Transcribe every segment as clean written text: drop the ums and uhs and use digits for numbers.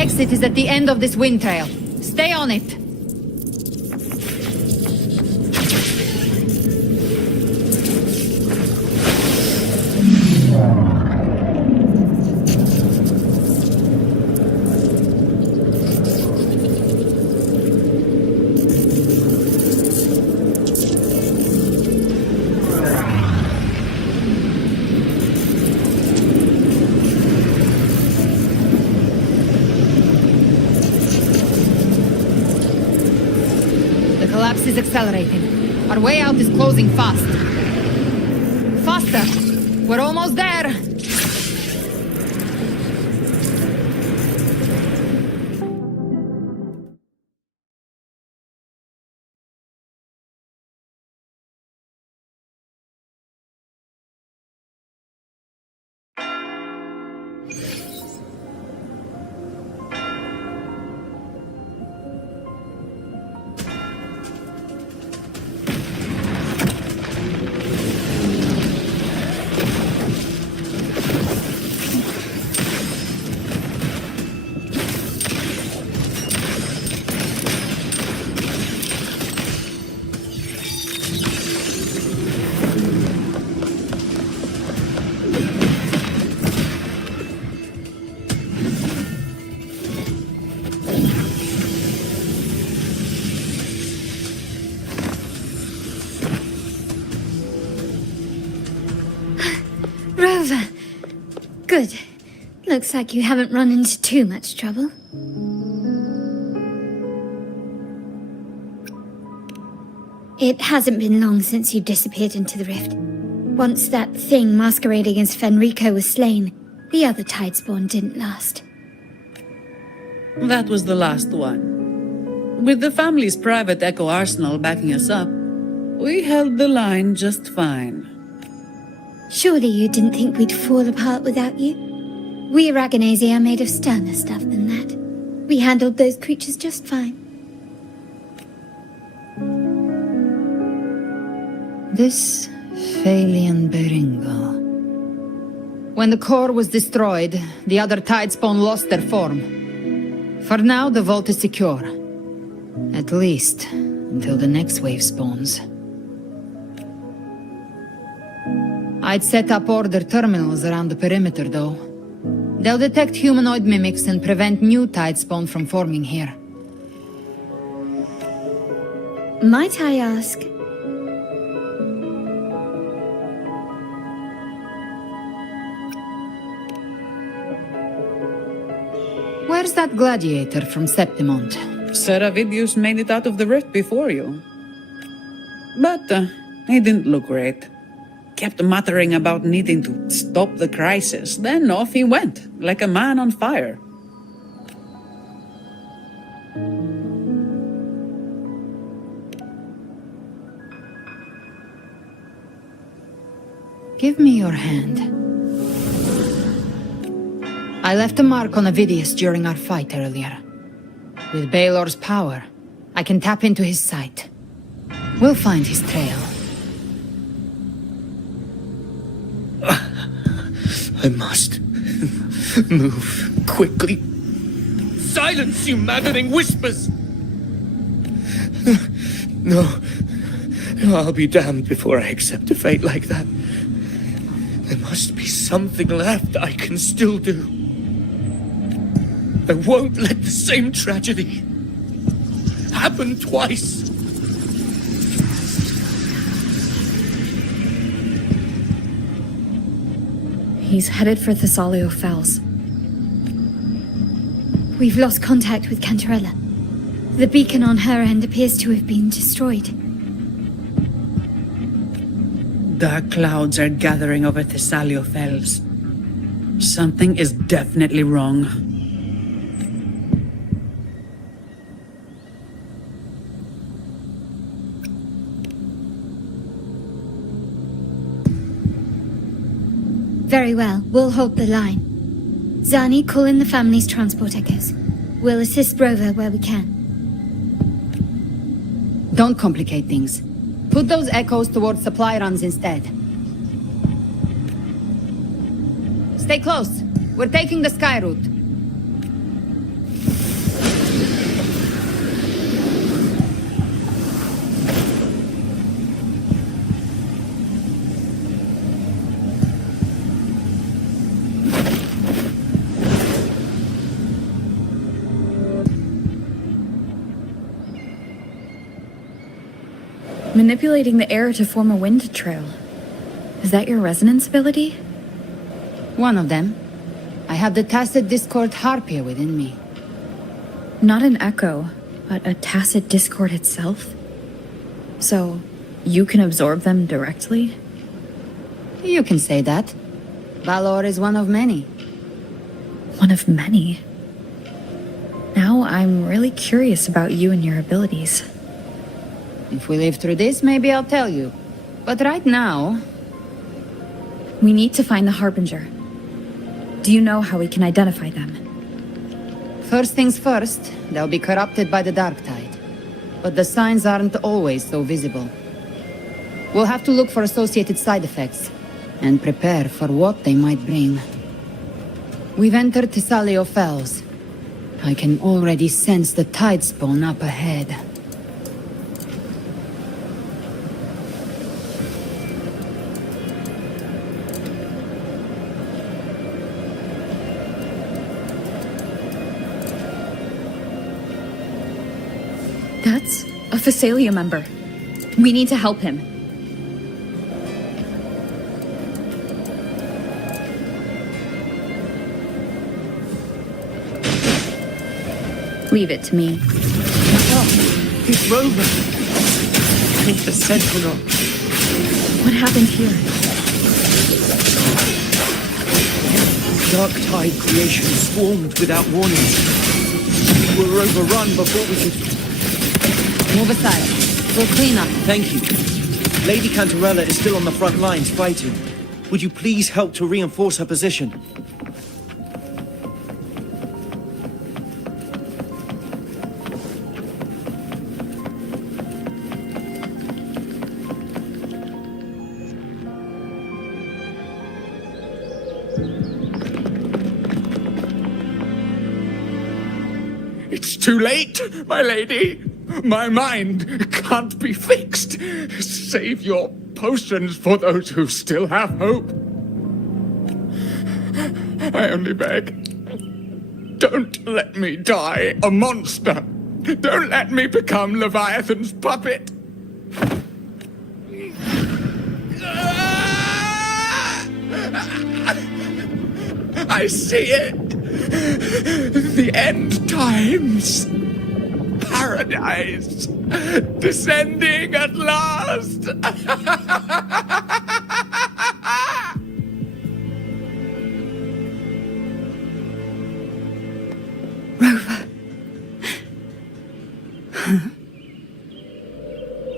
exit is at the end of this wind trail. Stay on it. Collapse is accelerating. Our way out is closing fast. Faster! We're almost there! Rover. Good. Looks like you haven't run into too much trouble. It hasn't been long since you disappeared into the rift. Once that thing masquerading as Fenrico was slain, the other Tidespawn didn't last. That was the last one. With the family's private Echo arsenal backing us up, we held the line just fine. Surely you didn't think we'd fall apart without you? We Aragonese are made of sterner stuff than that. We handled those creatures just fine. This Phalian Beringo. When the core was destroyed, the other Tidespawn lost their form. For now, the vault is secure. At least, until the next wave spawns. I'd set up order terminals around the perimeter, though. They'll detect humanoid mimics and prevent new Tidespawn from forming here. Might I ask? Where's that gladiator from Septimont? Seravidius made it out of the rift before you. But he didn't look great. Kept muttering about needing to stop the crisis, then off he went, like a man on fire. Give me your hand. I left a mark on Avidius during our fight earlier. With Baelor's power, I can tap into his sight. We'll find his trail. I must move quickly. Silence, you maddening whispers! No, I'll be damned before I accept a fate like that. There must be something left I can still do. I won't let the same tragedy happen twice. He's headed for Thessalio Fells. We've lost contact with Cantarella. The beacon on her end appears to have been destroyed. Dark clouds are gathering over Thessalio Fells. Something is definitely wrong. Very well, we'll hold the line. Zani, call in the family's transport echoes. We'll assist Rover where we can. Don't complicate things. Put those echoes towards supply runs instead. Stay close. We're taking the sky route. Manipulating the air to form a wind trail. Is that your resonance ability? One of them. I have the tacit discord harpia within me. Not an echo, but a tacit discord itself? So, you can absorb them directly? You can say that. Valor is one of many. One of many? Now I'm really curious about you and your abilities. If we live through this, maybe I'll tell you. But right now... We need to find the Harbinger. Do you know how we can identify them? First things first, they'll be corrupted by the dark tide. But the signs aren't always so visible. We'll have to look for associated side effects, and prepare for what they might bring. We've entered Thessalio Fells. I can already sense the tide spawn up ahead. That's a Phasalia member. We need to help him. Leave it to me. It's Rover! It's the Sentinel. What happened here? Dark tide creation swarmed without warning. We were overrun before we could... Move aside. We'll clean up. Thank you. Lady Cantarella is still on the front lines fighting. Would you please help to reinforce her position? It's too late, my lady. My mind can't be fixed. Save your potions for those who still have hope. I only beg. Don't let me die a monster. Don't let me become Leviathan's puppet. I see it. The end times. Paradise. Descending at last. Rover. Huh?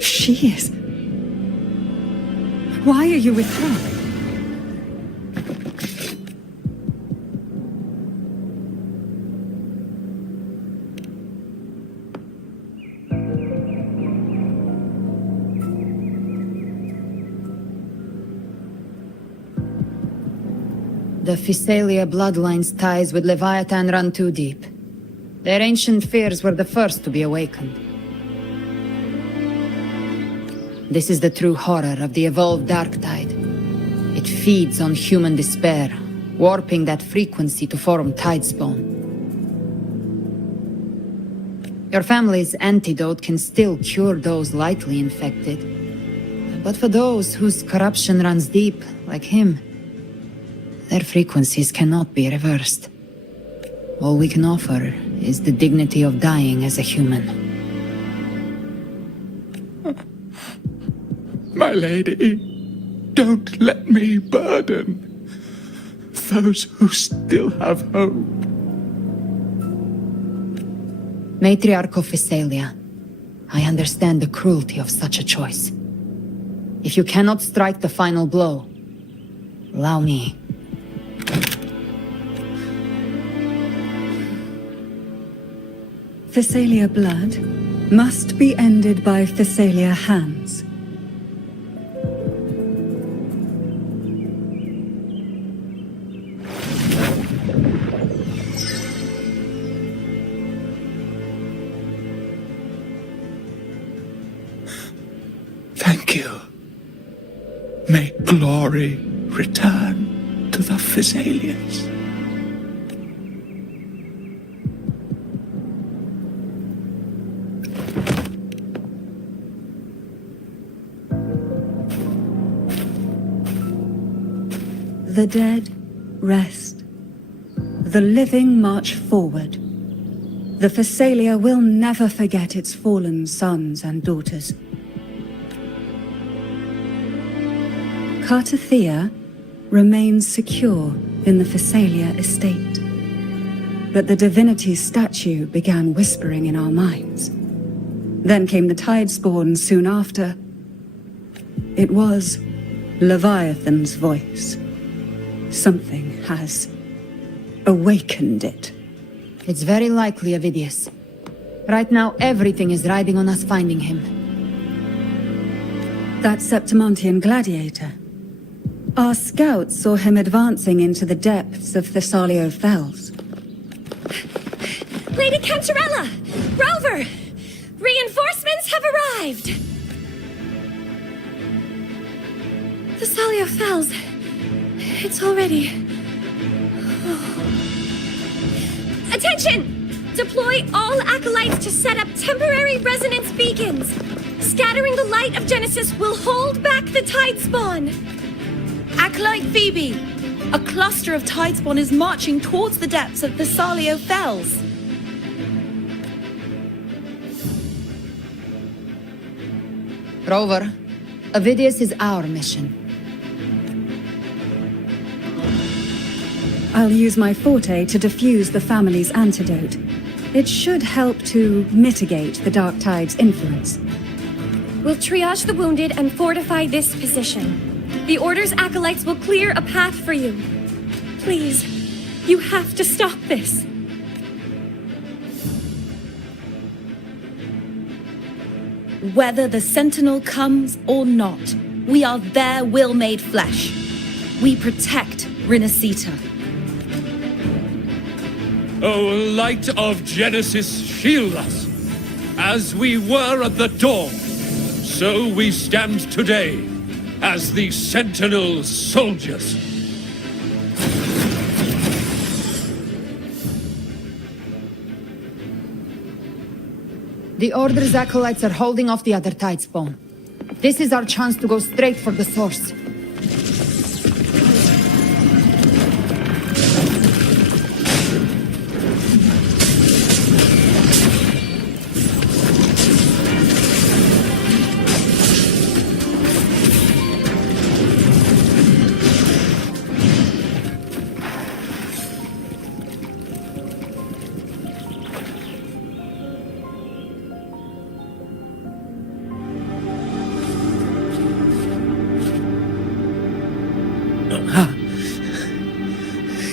She is. Why are you with her? The Phasalia bloodline's ties with Leviathan run too deep. Their ancient fears were the first to be awakened. This is the true horror of the evolved dark tide. It feeds on human despair, warping that frequency to form tidespawn. Your family's antidote can still cure those lightly infected. But for those whose corruption runs deep, like him, their frequencies cannot be reversed. All we can offer is the dignity of dying as a human. My lady, don't let me burden those who still have hope. Matriarch of Phasalia, I understand the cruelty of such a choice. If you cannot strike the final blow, allow me. Phasalia blood must be ended by Phasalia hands. Thank you. May glory return to the Phasalians. The dead rest. The living march forward. The Phasalia will never forget its fallen sons and daughters. Cartathea remains secure in the Phasalia estate. But the divinity's statue began whispering in our minds. Then came the Tidespawn soon after. It was Leviathan's voice. Something has awakened it. It's very likely, Avidius. Right now, everything is riding on us finding him. That Septimontian gladiator. Our scouts saw him advancing into the depths of Thessalio Fells. Lady Cantarella! Rover! Reinforcements have arrived! Thessalio Fells. It's already... Attention! Deploy all acolytes to set up temporary resonance beacons. Scattering the light of Genesis will hold back the Tidespawn. Acolyte Phoebe! A cluster of Tidespawn is marching towards the depths of Thessalio Fells. Rover, Avidius is our mission. I'll use my forte to defuse the family's antidote. It should help to mitigate the Dark Tide's influence. We'll triage the wounded and fortify this position. The Order's acolytes will clear a path for you. Please, you have to stop this. Whether the Sentinel comes or not, we are their will made flesh. We protect Rinasita. O light of Genesis, shield us. As we were at the dawn, so we stand today as the Sentinel's soldiers. The Order's acolytes are holding off the other Tidespawn. This is our chance to go straight for the source.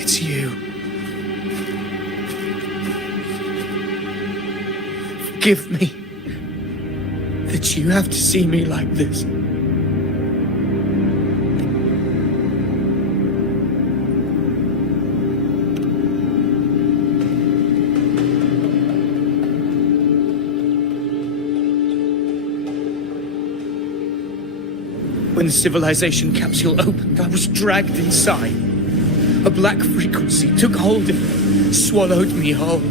It's you. Forgive me that you have to see me like this. When the civilization capsule opened, I was dragged inside. A black frequency took hold of me, swallowed me whole.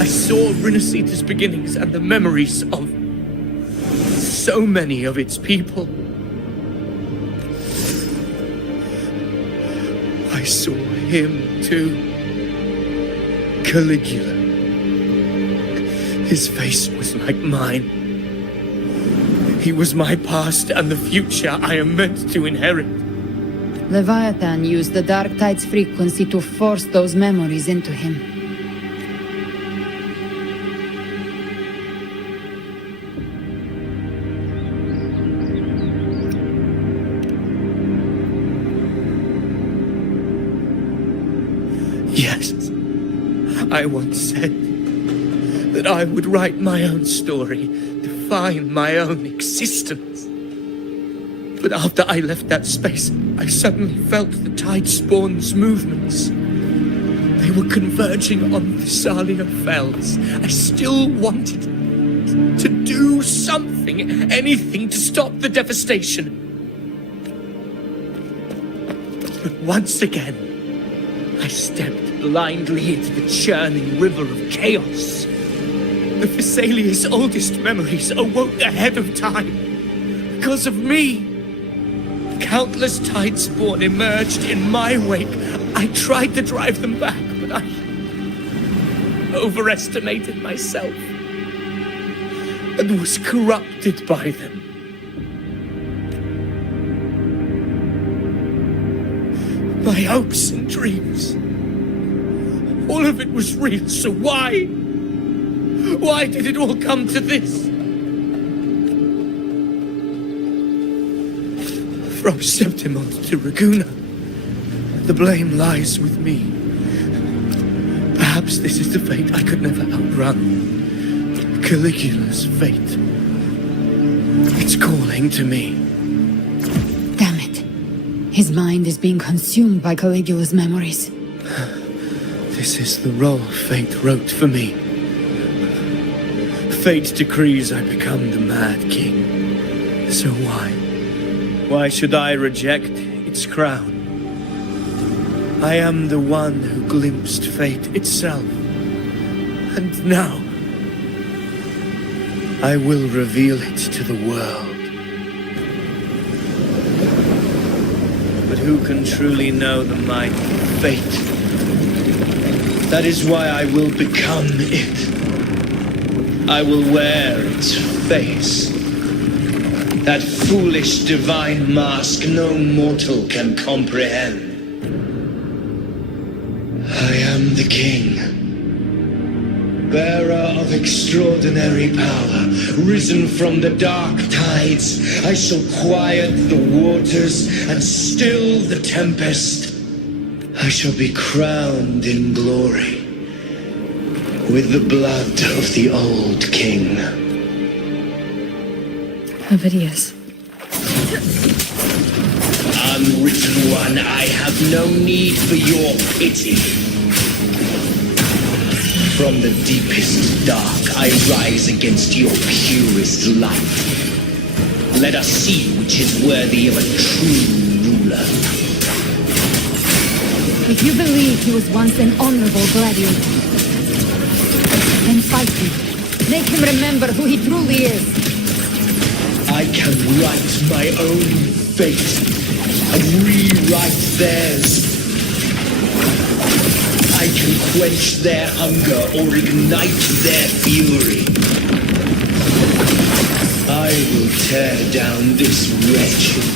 I saw Rinasita's beginnings and the memories of so many of its people. I saw him too. Caligula. His face was like mine. He was my past and the future I am meant to inherit. Leviathan used the Dark Tide's frequency to force those memories into him. Yes, I once said that I would write my own story, define my own existence. But after I left that space, I suddenly felt the Tidespawn's movements. They were converging on Thessalio Fells. I still wanted to do something, anything to stop the devastation. But once again, I stepped blindly into the churning river of chaos. The Thessalia's oldest memories awoke ahead of time. Because of me. countless Tidespawn emerged in my wake, I tried to drive them back, but I overestimated myself and was corrupted by them. My hopes and dreams, all of it was real, so why? Why did it all come to this? From Septimont to Raguna, the blame lies with me. Perhaps this is the fate I could never outrun. Caligula's fate. It's calling to me. Damn it. His mind is being consumed by Caligula's memories. This is the role fate wrote for me. Fate decrees I become the Mad King. So why? Why should I reject its crown? I am the one who glimpsed fate itself. And now, I will reveal it to the world. But who can truly know the might of fate? That is why I will become it. I will wear its face. That foolish divine mask no mortal can comprehend. I am the king, bearer of extraordinary power, risen from the dark tides. I shall quiet the waters and still the tempest. I shall be crowned in glory with the blood of the old king. Ovidius. Unwritten one, I have no need for your pity. From the deepest dark, I rise against your purest light. Let us see which is worthy of a true ruler. If you believe he was once an honorable gladiator, then fight him. Make him remember who he truly is. I can write my own fate and rewrite theirs. I can quench their hunger or ignite their fury. I will tear down this wretched,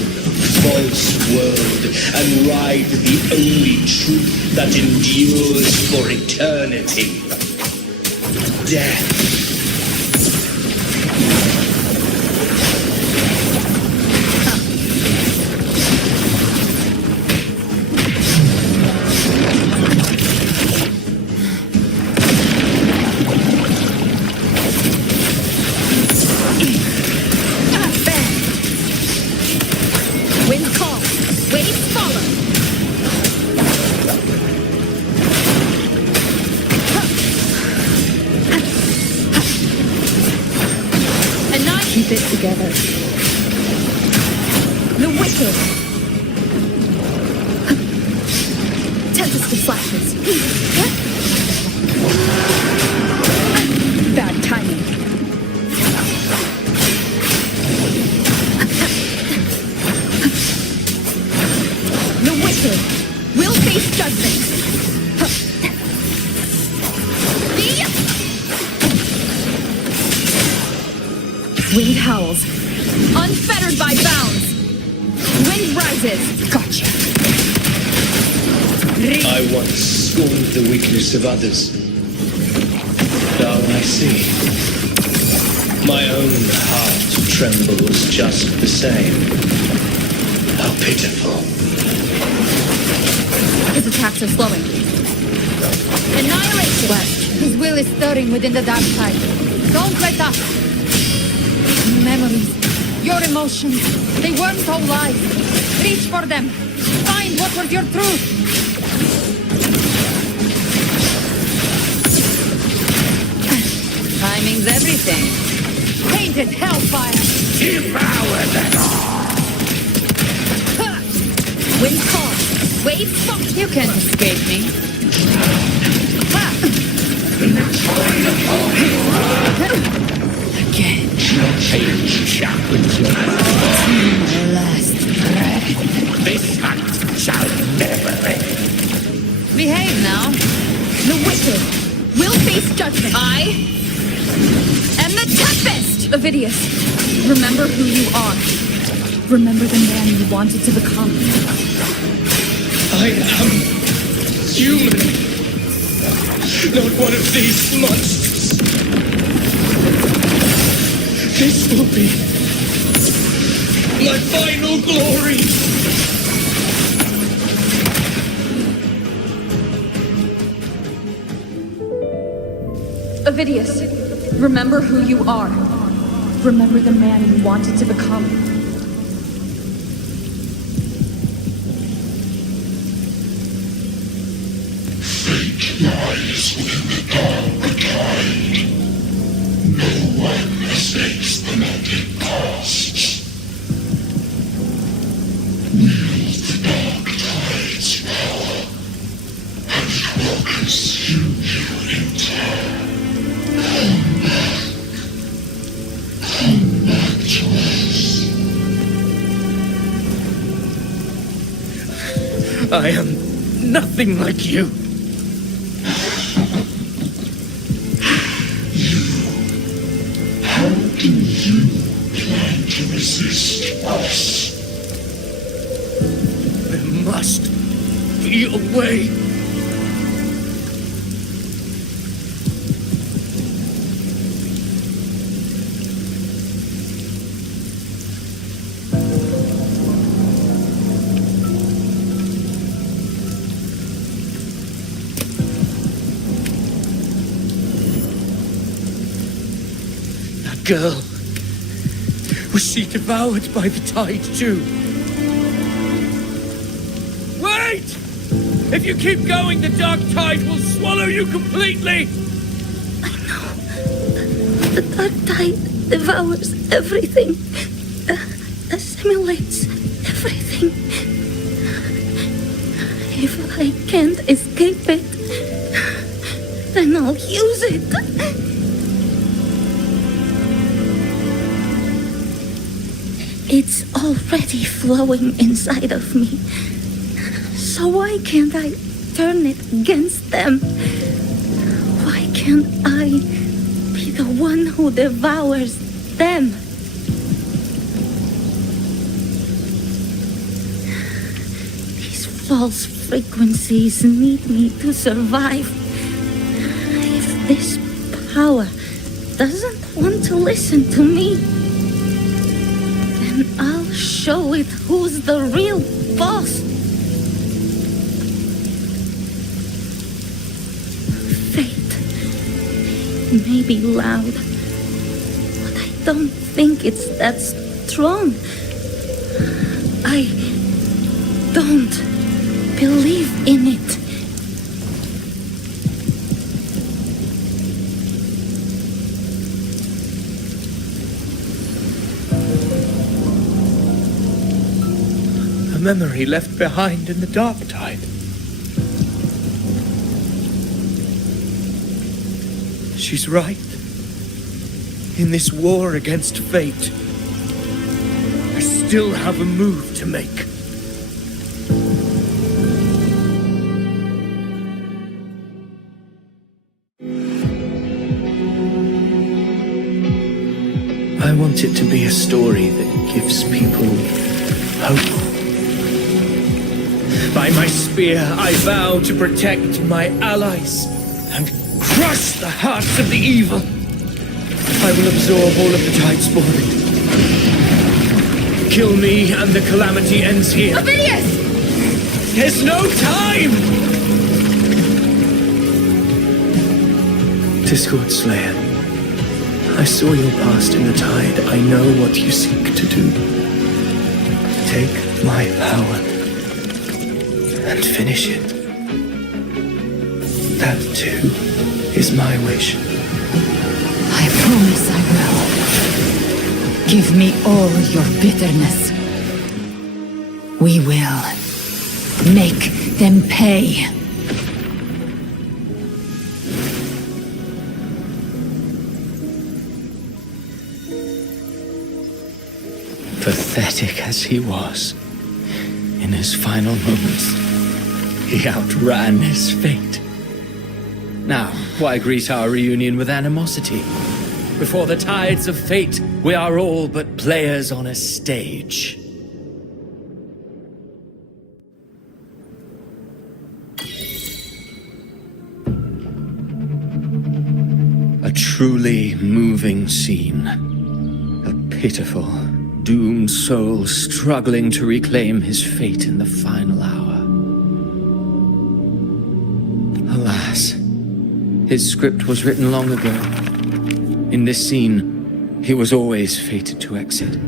false world and ride the only truth that endures for eternity. Death. Keep it together. The wicked. Tempest flashes. Bad timing. The wicked will face judgment. Wind howls, unfettered by bounds. Wind rises. Gotcha. I once scorned the weakness of others. Now I see. My own heart trembles just the same. How pitiful. His attacks are slowing. Annihilation! His will is stirring within the dark tide. Don't let up. Memories, your emotions, they weren't all lies. Reach for them. Find what was your truth. Timing's everything. Painted hellfire. Devour them all! Wind calm. Wave funk. You can't escape me. Again. Change happens. My last This hunt shall never end. Behave now. The wicked will face judgment. I am the Tempest! Ovidius, remember who you are. Remember the man you wanted to become. I am human. Not one of these monsters. This will be my final glory. Ovidius, remember who you are. Remember the man you wanted to become. Fate lies within the dark tide. No one escapes the melting costs. Wield the dark tide's power, and it will consume you in turn. Come back to us. I am nothing like you. How do you plan to resist us? There must be a way. Girl, was she devoured by the tide too? Wait! If you keep going, the dark tide will swallow you completely! The dark tide devours everything, assimilates everything. If I can't escape it, then I'll use it. It's already flowing inside of me. So why can't I turn it against them? Why can't I be the one who devours them? These false frequencies need me to survive. If this power doesn't want to listen to me, then I'll show it who's the real boss. Fate may be loud, but I don't think it's that strong. I don't believe in it. A memory left behind in the dark tide. She's right. In this war against fate, I still have a move to make. I want it to be a story that gives people hope. By my spear, I vow to protect my allies and crush the hearts of the evil. I will absorb all of the Tidespawn. Kill me and the calamity ends here. Ovidius! There's no time! Discord Slayer, I saw your past in the tide. I know what you seek to do. Take my power and finish it. That too is my wish. I promise I will. Give me all your bitterness. We will make them pay. Pathetic as he was, In his final moments, he outran his fate. Now, why greet our reunion with animosity? Before the tides of fate, we are all but players on a stage. A truly moving scene. A pitiful, doomed soul struggling to reclaim his fate in the final hour. Alas, his script was written long ago. In this scene, he was always fated to exit.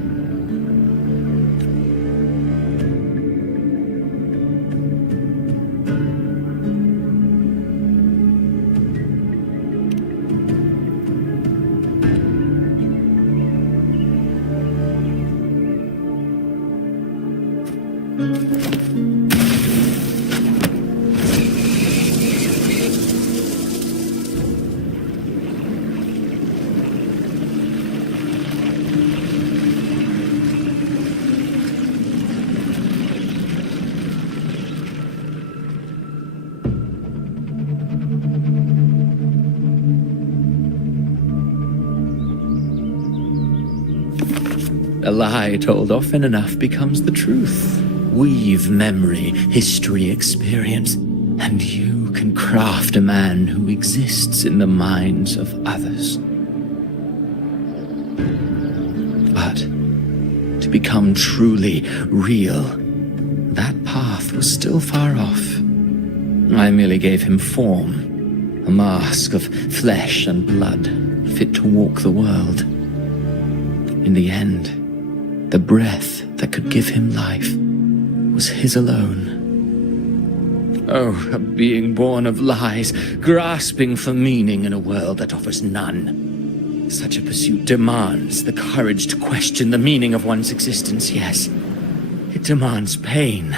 A lie told often enough becomes the truth. Weave memory, history, experience, and you can craft a man who exists in the minds of others. But to become truly real, that path was still far off. I merely gave him form, a mask of flesh and blood, fit to walk the world. In the end, the breath that could give him life was his alone. Oh, a being born of lies, grasping for meaning in a world that offers none. Such a pursuit demands the courage to question the meaning of one's existence, yes. It demands pain.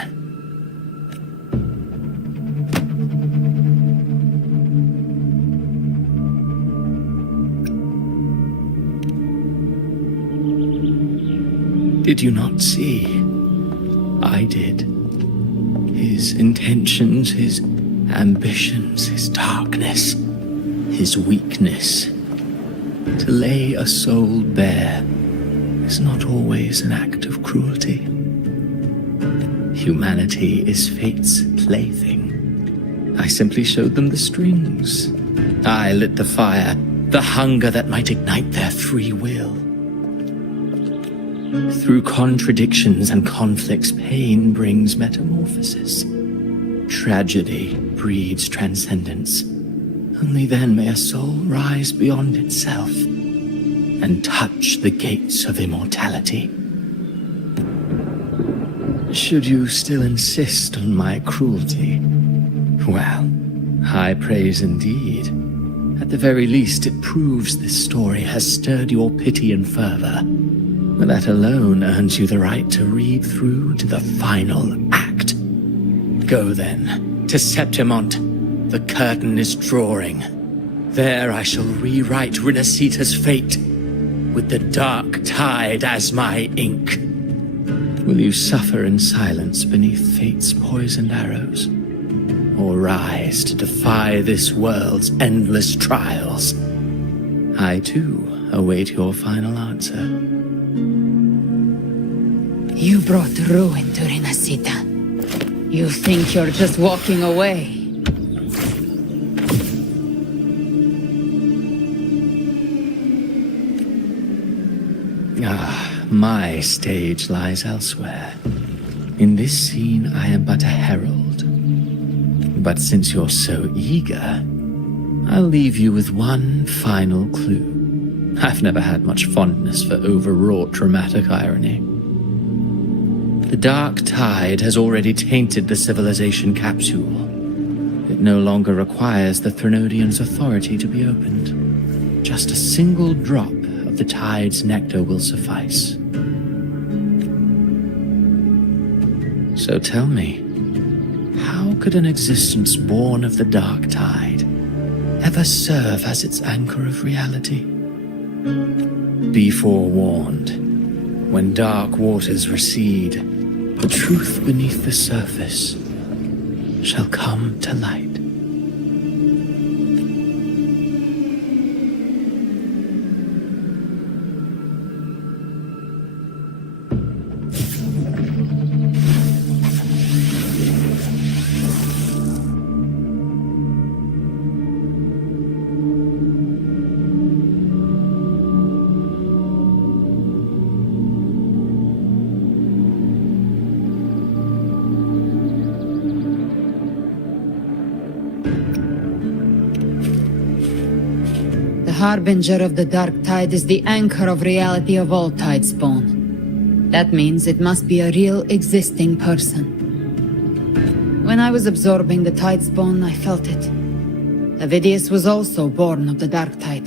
Did you not see? I did. His intentions, his ambitions, his darkness, his weakness. To lay a soul bare is not always an act of cruelty. Humanity is fate's plaything. I simply showed them the strings. I lit the fire, the hunger that might ignite their free will. Through contradictions and conflicts, pain brings metamorphosis. Tragedy breeds transcendence. Only then may a soul rise beyond itself and touch the gates of immortality. Should you still insist on my cruelty? Well, high praise indeed. At the very least, it proves this story has stirred your pity and fervor. That alone earns you the right to read through to the final act. Go then, to Septimont. The curtain is drawing. There I shall rewrite Rinasita's fate, with the dark tide as my ink. Will you suffer in silence beneath fate's poisoned arrows? Or rise to defy this world's endless trials? I too await your final answer. You brought ruin to Rinasita. You think you're just walking away. My stage lies elsewhere. In this scene, I am but a herald. But since you're so eager, I'll leave you with one final clue. I've never had much fondness for overwrought dramatic irony. The dark tide has already tainted the civilization capsule. It no longer requires the Threnodians' authority to be opened. Just a single drop of the tide's nectar will suffice. So tell me, how could an existence born of the dark tide ever serve as its anchor of reality? Be forewarned. When dark waters recede, The truth beneath the surface shall come to light. The harbinger of the dark tide is the anchor of reality of all Tidespawn. That means it must be a real existing person. When I was absorbing the Tidespawn, I felt it. Avidius was also born of the dark tide.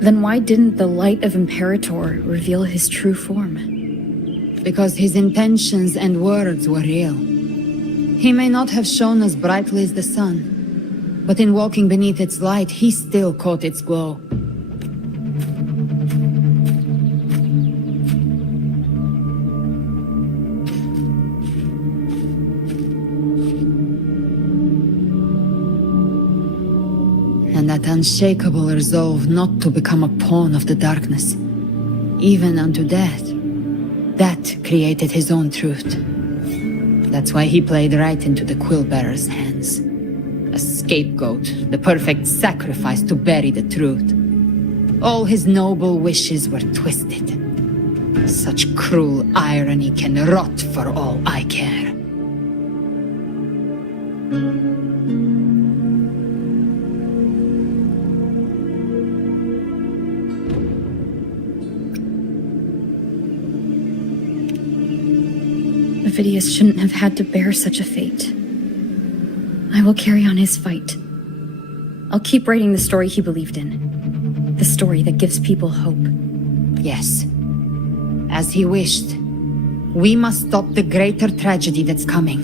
Then why didn't the light of Imperator reveal his true form? Because his intentions and words were real. He may not have shone as brightly as the sun, but in walking beneath its light, he still caught its glow. And that unshakable resolve not to become a pawn of the darkness, even unto death, that created his own truth. That's why he played right into the Quillbearer's hands. A scapegoat, the perfect sacrifice to bury the truth. All his noble wishes were twisted. Such cruel irony can rot for all I care. Avidius shouldn't have had to bear such a fate. I will carry on his fight. I'll keep writing the story he believed in. The story that gives people hope. Yes. As he wished. We must stop the greater tragedy that's coming.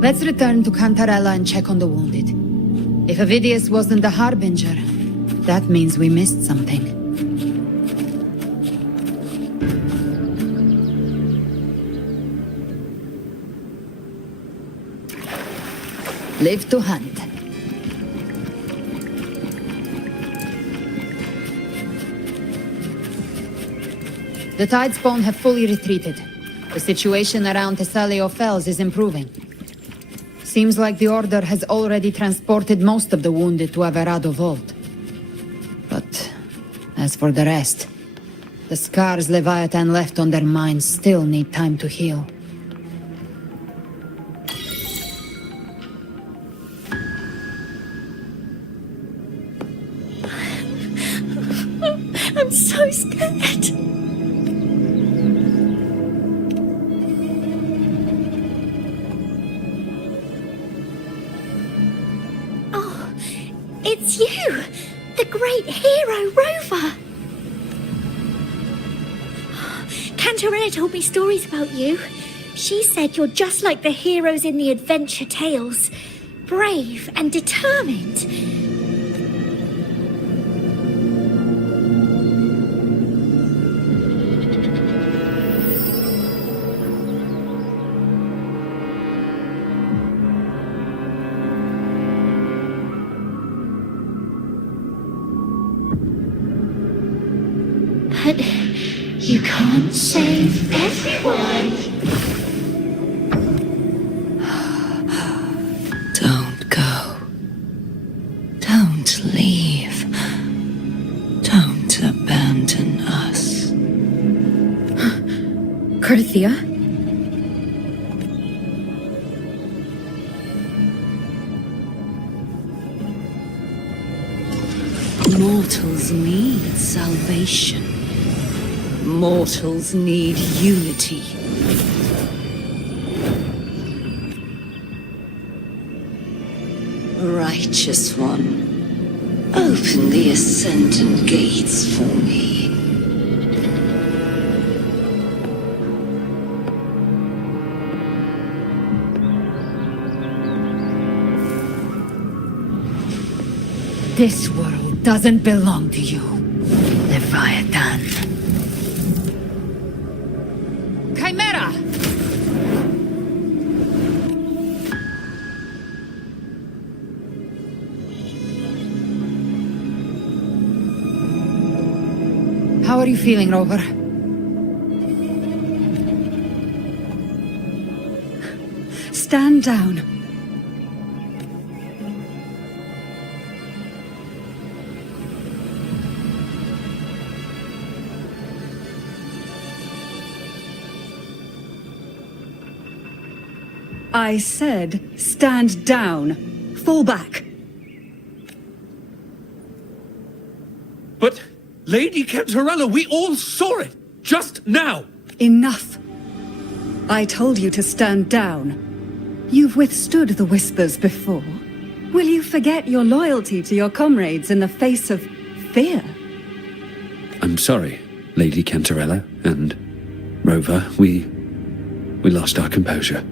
Let's return to Cantarella and check on the wounded. If Avidius wasn't the harbinger, that means we missed something. Live to hunt. The Tidespawn have fully retreated. The situation around Thessalio Fells is improving. Seems like the Order has already transported most of the wounded to Averado Vault. But as for the rest, the scars Leviathan left on their minds still need time to heal. I'm so scared. Oh, it's you, the great hero Rover. Cantarella told me stories about you. She said you're just like the heroes in the adventure tales, brave and determined. But you can't save everyone. Don't go. Don't leave. Don't abandon us. Cardathia? Mortals need salvation. Mortals need unity. Righteous One, open the Ascendant gates for me. This world doesn't belong to you, Leviathan. Chimera! How are you feeling, Rover? Stand down. I said, stand down. Fall back. But, Lady Cantarella, we all saw it! Just now! Enough. I told you to stand down. You've withstood the whispers before. Will you forget your loyalty to your comrades in the face of fear? I'm sorry, Lady Cantarella and Rover. We lost our composure.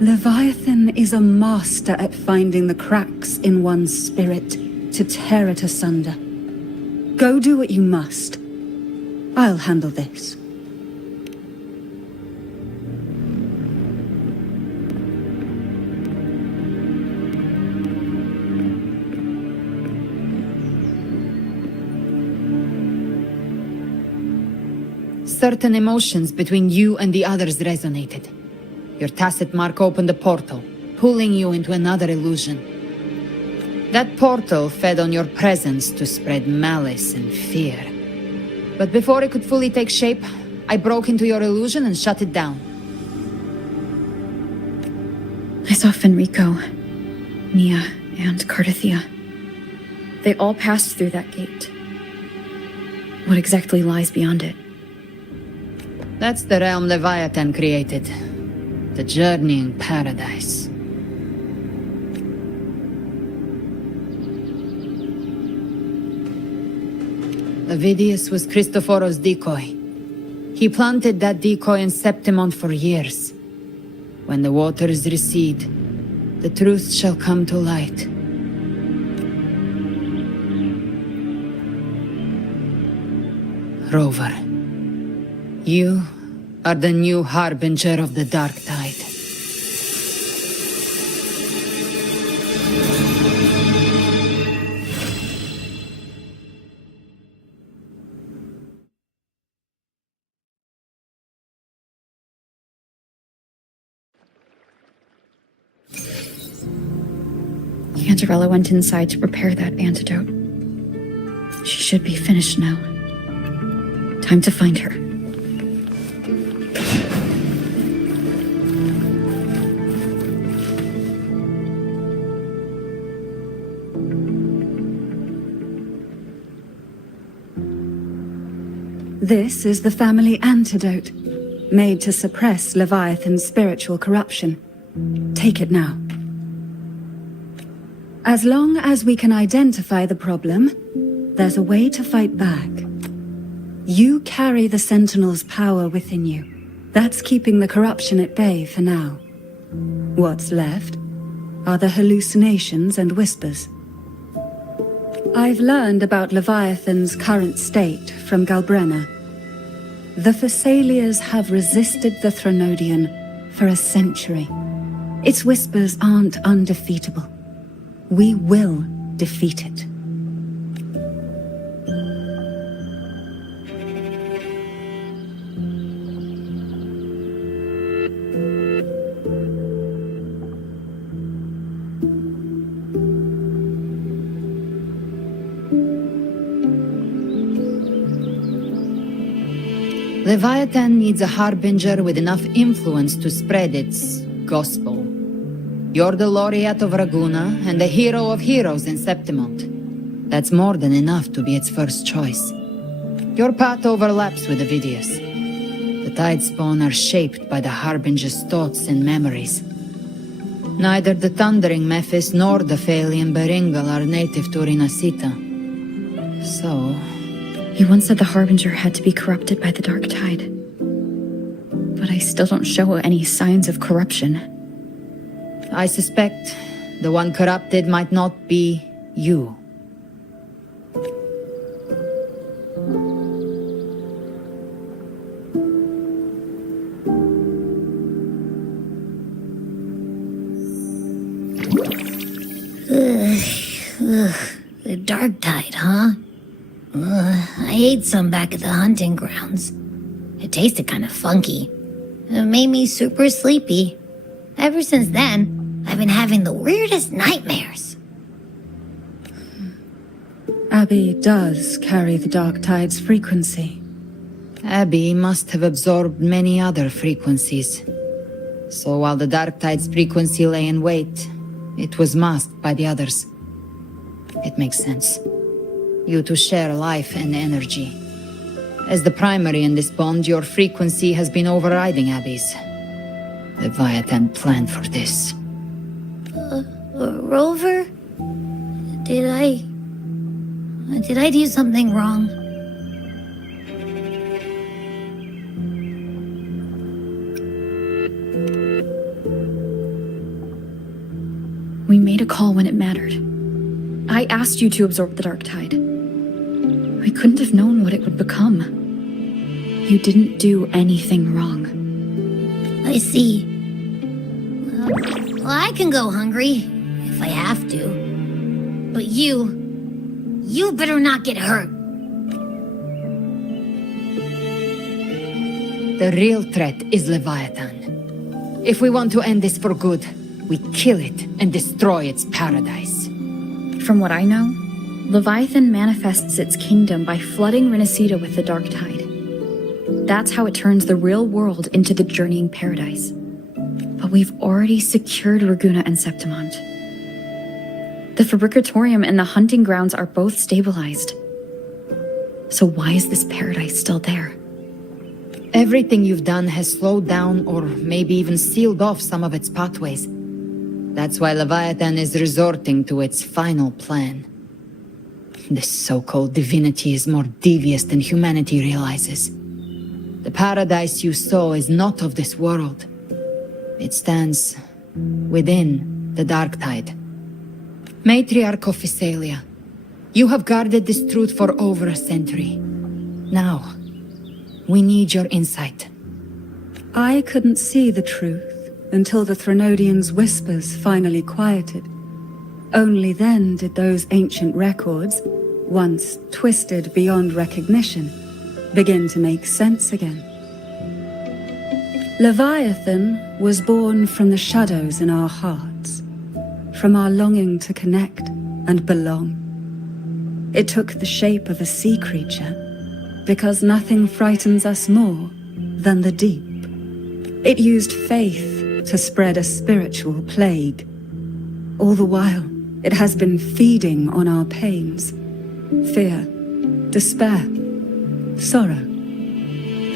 Leviathan is a master at finding the cracks in one's spirit to tear it asunder. Go do what you must. I'll handle this. Certain emotions between you and the others resonated. Your tacit mark opened a portal, pulling you into another illusion. That portal fed on your presence to spread malice and fear. But before it could fully take shape, I broke into your illusion and shut it down. I saw Fenrico, Nia, and Cardathia. They all passed through that gate. What exactly lies beyond it? That's the realm Leviathan created. The journeying paradise. Avidius was Cristoforo's decoy. He planted that decoy in Septimont for years. When the waters recede, the truth shall come to light. Rover, you are the new harbinger of the Dark Tide. Cantarella went inside to prepare that antidote. She should be finished now. Time to find her. This is the family antidote, made to suppress Leviathan's spiritual corruption. Take it now. As long as we can identify the problem, there's a way to fight back. You carry the Sentinel's power within you. That's keeping the corruption at bay for now. What's left are the hallucinations and whispers. I've learned about Leviathan's current state from Galbrenna. The Thessalias have resisted the Threnodian for a century. Its whispers aren't undefeatable. We will defeat it. Leviathan needs a harbinger with enough influence to spread its gospel. You're the laureate of Raguna and the hero of heroes in Septimont. That's more than enough to be its first choice. Your path overlaps with Avidius. The Tidespawn are shaped by the harbinger's thoughts and memories. Neither the Thundering Mephis nor the Phalian Beringal are native to Rinasita. So... You once said the Harbinger had to be corrupted by the Dark Tide. But I still don't show any signs of corruption. I suspect the one corrupted might not be you. dark tide, huh? I ate some back at the hunting grounds. It tasted kind of funky. It made me super sleepy. Ever since then, I've been having the weirdest nightmares. Abby does carry the dark tide's frequency. Abby must have absorbed many other frequencies. So while the dark tide's frequency lay in wait, it was masked by the others. It makes sense. You two share life and energy. As the primary in this bond, your frequency has been overriding Abby's. Leviathan planned for this. Rover? Did I do something wrong? We made a call when it mattered. I asked you to absorb the dark tide. We couldn't have known what it would become. You didn't do anything wrong. I see. Well, I can go hungry, if I have to. But you better not get hurt. The real threat is Leviathan. If we want to end this for good, we kill it and destroy its paradise. From what I know, Leviathan manifests its kingdom by flooding Renacita with the dark tide. That's how it turns the real world into the journeying paradise. But we've already secured Raguna and Septimont. The Fabricatorium and the hunting grounds are both stabilized. So why is this paradise still there? Everything you've done has slowed down or maybe even sealed off some of its pathways. That's why Leviathan is resorting to its final plan. This so-called divinity is more devious than humanity realizes. The paradise you saw is not of this world. It stands within the dark tide. Matriarch of Physalia, you have guarded this truth for over a century. Now, we need your insight. I couldn't see the truth until the Threnodians' whispers finally quieted. Only then did those ancient records, once twisted beyond recognition, begin to make sense again. Leviathan was born from the shadows in our hearts, from our longing to connect and belong. It took the shape of a sea creature, because nothing frightens us more than the deep. It used faith to spread a spiritual plague. All the while, it has been feeding on our pains, fear, despair, sorrow.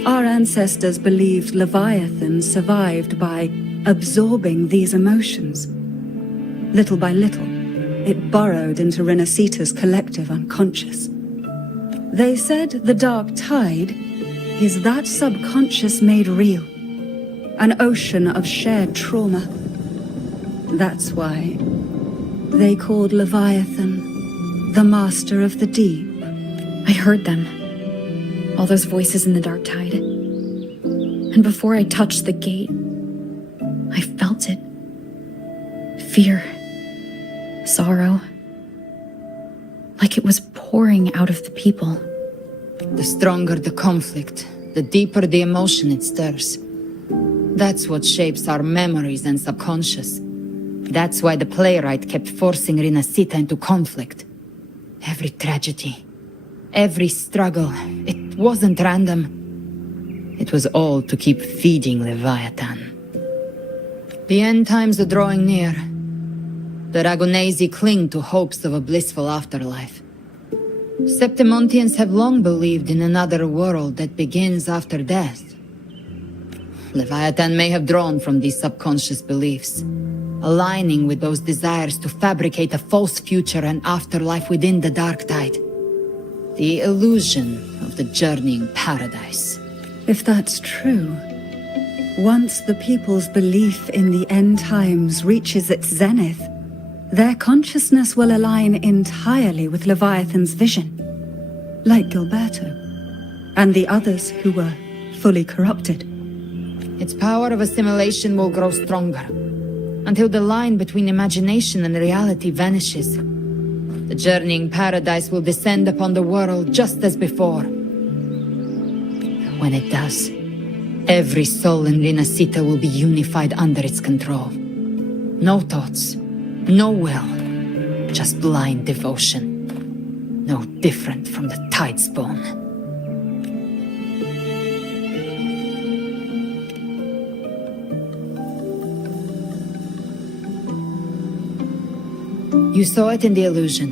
Our ancestors believed Leviathan survived by absorbing these emotions. Little by little, it burrowed into Renacita's collective unconscious. They said the dark tide is that subconscious made real, an ocean of shared trauma. That's why they called Leviathan the master of the deep. I heard them. All those voices in the dark tide. And before I touched the gate, I felt it. Fear. Sorrow. Like it was pouring out of the people. The stronger the conflict, the deeper the emotion it stirs. That's what shapes our memories and subconscious. That's why the playwright kept forcing Renacita into conflict. Every tragedy, every struggle, it wasn't random. It was all to keep feeding Leviathan. The end times are drawing near. The Ragonesi cling to hopes of a blissful afterlife. Septimontians have long believed in another world that begins after death. Leviathan may have drawn from these subconscious beliefs, aligning with those desires to fabricate a false future and afterlife within the dark tide. The illusion of the journeying paradise. If that's true, once the people's belief in the end times reaches its zenith, their consciousness will align entirely with Leviathan's vision, like Gilberto, and the others who were fully corrupted. Its power of assimilation will grow stronger, until the line between imagination and reality vanishes. The journeying paradise will descend upon the world just as before. When it does, every soul in Rinascita will be unified under its control. No thoughts, no will, just blind devotion. No different from the Tidespawn. You saw it in the illusion.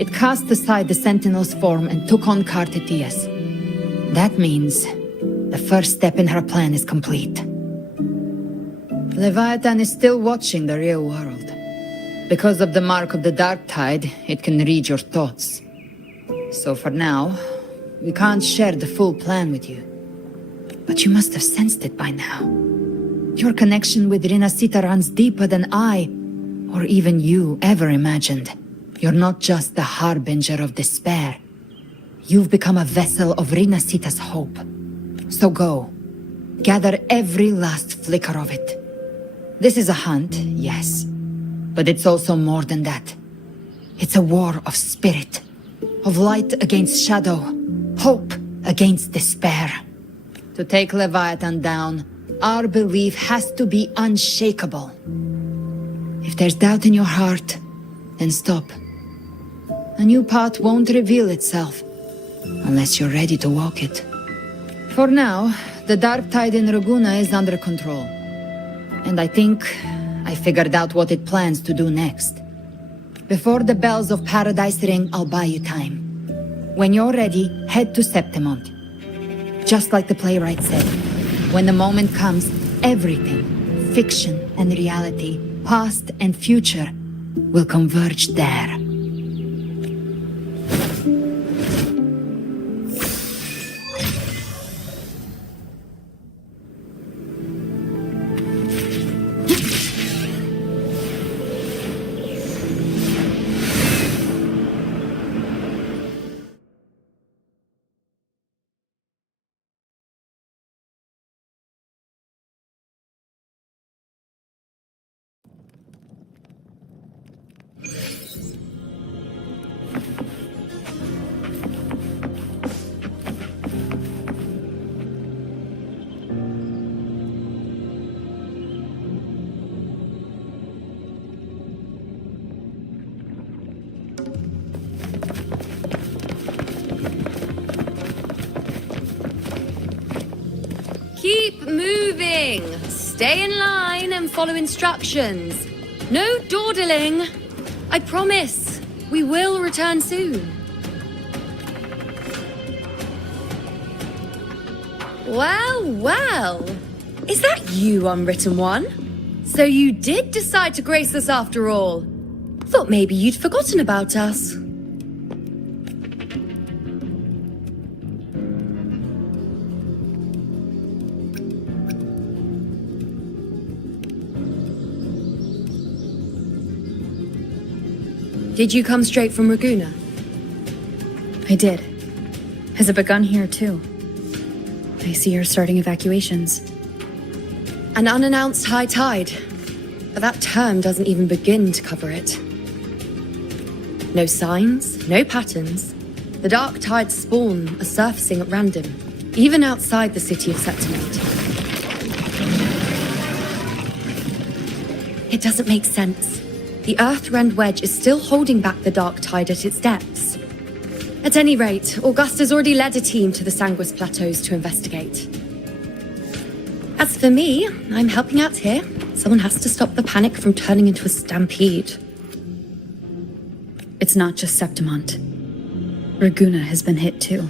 It cast aside the Sentinel's form and took on Cartetias. That means the first step in her plan is complete. Leviathan is still watching the real world. Because of the mark of the Dark Tide, it can read your thoughts. So for now, we can't share the full plan with you. But you must have sensed it by now. Your connection with Rinascita runs deeper than I, or even you, ever imagined. You're not just the harbinger of despair. You've become a vessel of Rinascita's hope. So go. Gather every last flicker of it. This is a hunt, yes. But it's also more than that. It's a war of spirit. Of light against shadow. Hope against despair. To take Leviathan down, our belief has to be unshakable. If there's doubt in your heart, then stop. A new path won't reveal itself, unless you're ready to walk it. For now, the Dark Tide in Raguna is under control. And I think I figured out what it plans to do next. Before the bells of Paradise ring, I'll buy you time. When you're ready, head to Septimont. Just like the playwright said, when the moment comes, everything, fiction and reality, past and future, will converge there. Keep moving! Stay in line and follow instructions. No dawdling! I promise, we will return soon. Well, well. Is that you, Unwritten One? So you did decide to grace us after all. Thought maybe you'd forgotten about us. Did you come straight from Raguna? I did. Has it begun here, too? I see you're starting evacuations. An unannounced high tide. But that term doesn't even begin to cover it. No signs, no patterns. The dark tide spawn are surfacing at random, even outside the city of Septimont. It doesn't make sense. The Earthrend Wedge is still holding back the dark tide at its depths. At any rate, Augusta's already led a team to the Sanguis Plateaus to investigate. As for me, I'm helping out here. Someone has to stop the panic from turning into a stampede. It's not just Septimont. Raguna has been hit too.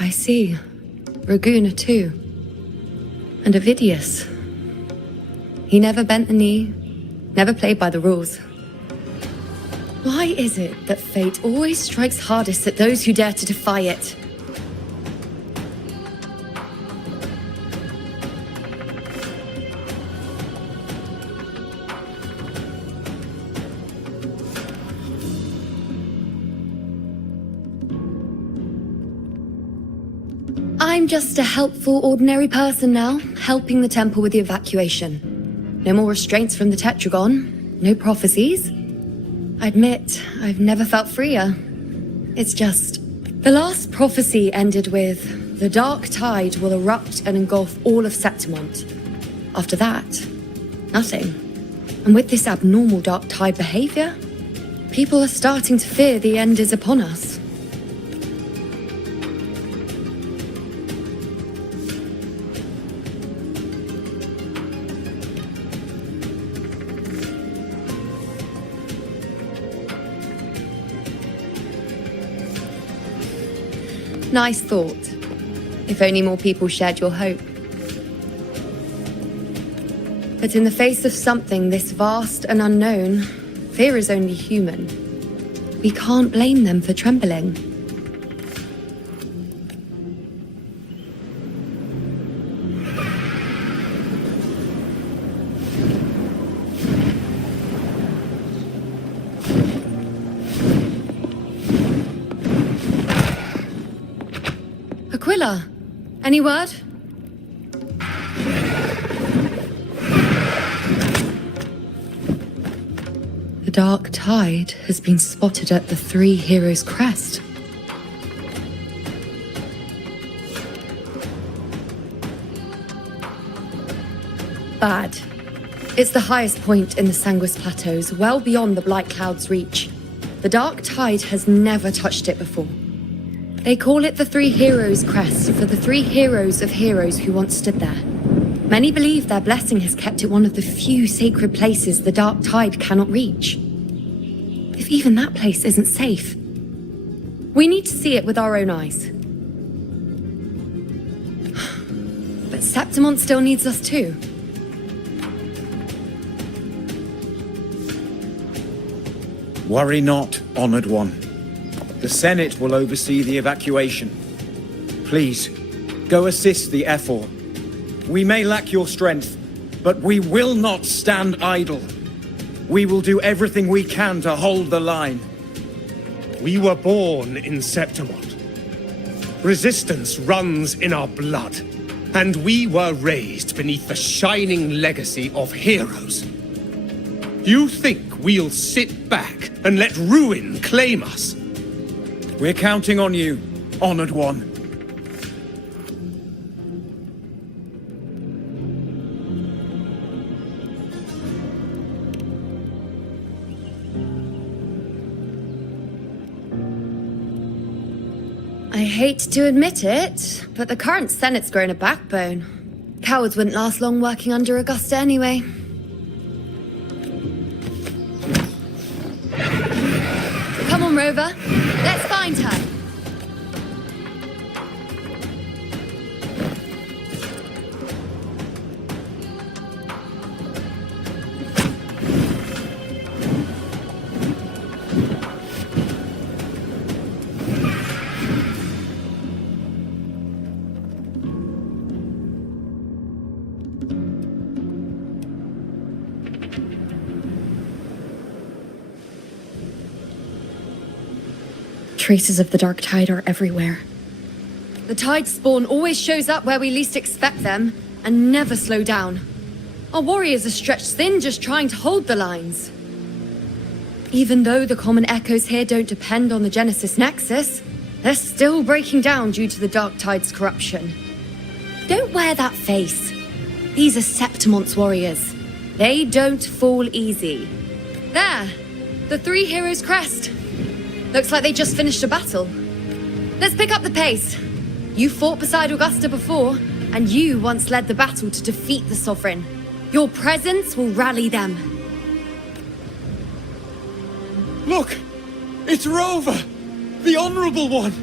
I see. Raguna too. And Ovidius. He never bent a knee, never played by the rules. Why is it that fate always strikes hardest at those who dare to defy it? I'm just a helpful, ordinary person now, helping the temple with the evacuation. No more restraints from the Tetragon, no prophecies. I admit, I've never felt freer. It's just... The last prophecy ended with, the dark tide will erupt and engulf all of Septimont. After that, nothing. And with this abnormal dark tide behavior, people are starting to fear the end is upon us. Nice thought. If only more people shared your hope. But in the face of something this vast and unknown, fear is only human. We can't blame them for trembling. Aquila, any word? The dark tide has been spotted at the Three Heroes' Crest. Bad. It's the highest point in the Sanguis Plateaus, well beyond the Blight Cloud's reach. The dark tide has never touched it before. They call it the Three Heroes' Crest for the three heroes of heroes who once stood there. Many believe their blessing has kept it one of the few sacred places the dark tide cannot reach. If even that place isn't safe, we need to see it with our own eyes. But Septimont still needs us too. Worry not, Honored One. The Senate will oversee the evacuation. Please, go assist the Ephor. We may lack your strength, but we will not stand idle. We will do everything we can to hold the line. We were born in Septimont. Resistance runs in our blood, and we were raised beneath the shining legacy of heroes. You think we'll sit back and let ruin claim us? We're counting on you, Honored One. I hate to admit it, but the current Senate's grown a backbone. Cowards wouldn't last long working under Augusta anyway. Come on, Rover. Let's find her. Traces of the dark tide are everywhere. The tide spawn always shows up where we least expect them, and never slow down. Our warriors are stretched thin just trying to hold the lines. Even though the common echoes here don't depend on the Genesis Nexus, they're still breaking down due to the dark tide's corruption. Don't wear that face. These are Septimont's warriors. They don't fall easy. There! The Three Heroes' Crest. Looks like they just finished a battle. Let's pick up the pace. You fought beside Augusta before, and you once led the battle to defeat the Sovereign. Your presence will rally them. Look! It's Rover! The Honorable One!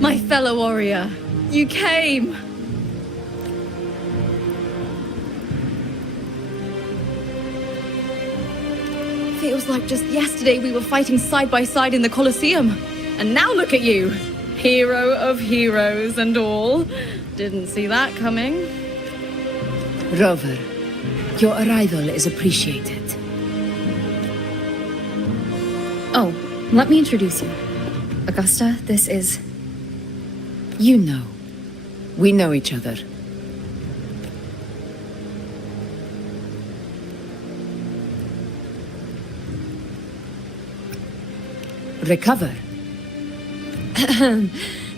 My fellow warrior, you came! Feels like just yesterday we were fighting side by side in the Colosseum. And now look at you! Hero of heroes and all. Didn't see that coming. Rover, your arrival is appreciated. Oh, let me introduce you. Augusta, this is... You know. We know each other. Recover.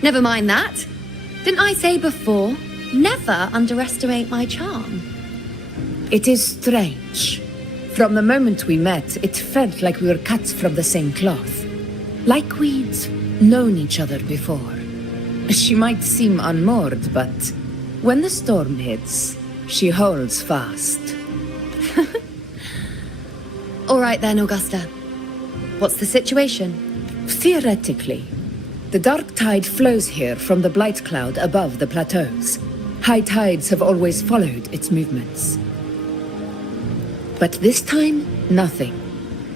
Never mind that. Didn't I say before? Never underestimate my charm. It is strange. From the moment we met, it felt like we were cut from the same cloth. Like we'd known each other before. She might seem unmoored, but when the storm hits, she holds fast. All right then, Augusta. What's the situation? Theoretically, the dark tide flows here from the blight cloud above the plateaus. High tides have always followed its movements. But this time, nothing.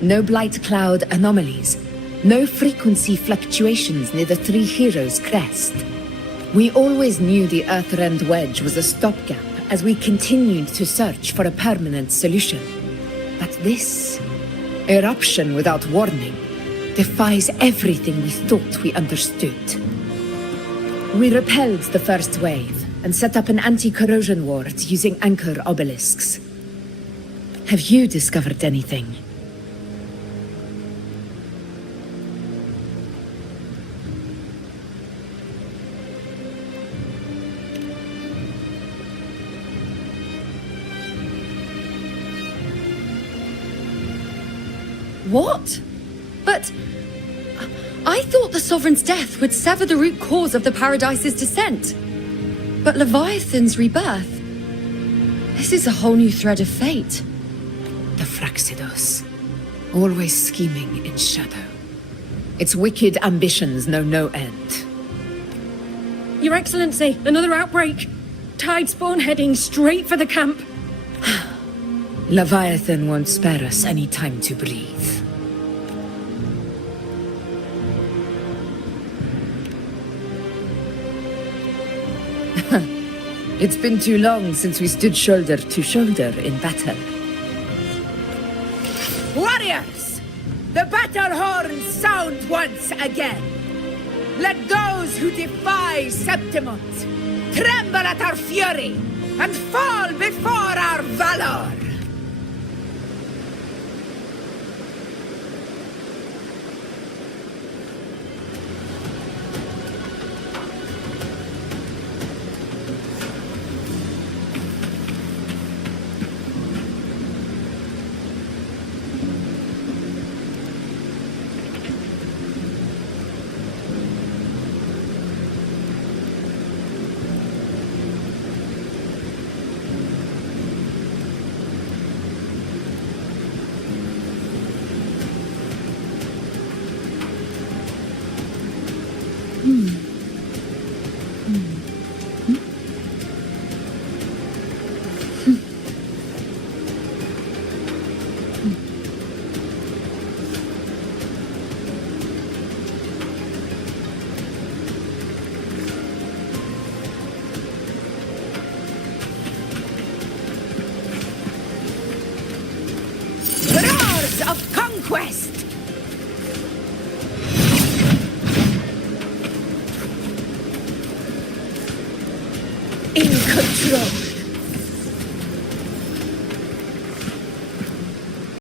No blight cloud anomalies. No frequency fluctuations near the Three Heroes crest. We always knew the Earthrend Wedge was a stopgap as we continued to search for a permanent solution. But this eruption without warning defies everything we thought we understood. We repelled the first wave and set up an anti-corrosion ward using anchor obelisks. Have you discovered anything? What? But... I thought the Sovereign's death would sever the root cause of the Paradise's descent. But Leviathan's rebirth... This is a whole new thread of fate. The Fraxidos. Always scheming in shadow. Its wicked ambitions know no end. Your Excellency, another outbreak. Tidespawn heading straight for the camp. Leviathan won't spare us any time to breathe. It's been too long since we stood shoulder to shoulder in battle. Warriors! The battle horns sound once again! Let those who defy Septimont tremble at our fury and fall before our valor! Of conquest! In control!